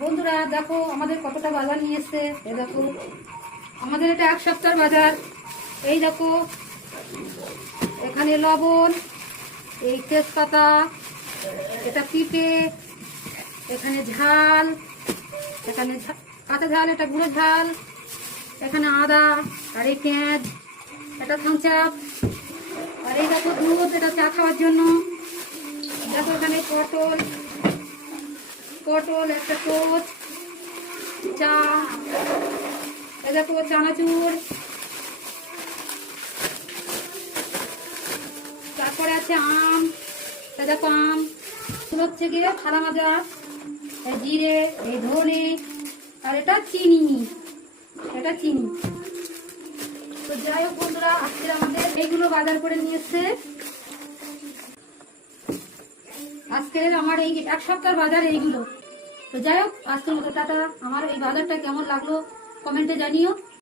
বন্ধুরা দেখো আমাদের কতটা বাজার নিয়ে এসছে। এই দেখো আমাদের এটা এক সপ্তাহের বাজার। এই দেখো এখানে লবণ, এই তেজপাতা, এটা পিঁপে, এখানে ঝাল, এখানে কাঁচা ঝাল, এটা গুঁড়ো ঝাল, এখানে আদা, আর এই পেঁয়াজ, এটা থামচাপ, আর এই দেখো দুধ, এটা চা খাওয়ার জন্য। দেখো এখানে পটল, পটল একটা টোচ, চা, এ দেখো চানাচুর, তারপরে আছে আম, এ দেখো আম, হচ্ছে গিয়ে থালা মাজা, এই জিরে, এই ধনে, আর এটা চিনি, এটা চিনি। তো যাই হোক বন্ধুরা, আজকে আমাদের এইগুলো বাজার করে নিয়ে এসছে। আজকে আমার এই এক সপ্তাহের বাজার এইগুলো। তো যাই হোক, আজকের মতো টাটা। আমার এই বাজারটা কেমন লাগলো কমেন্টে জানিও।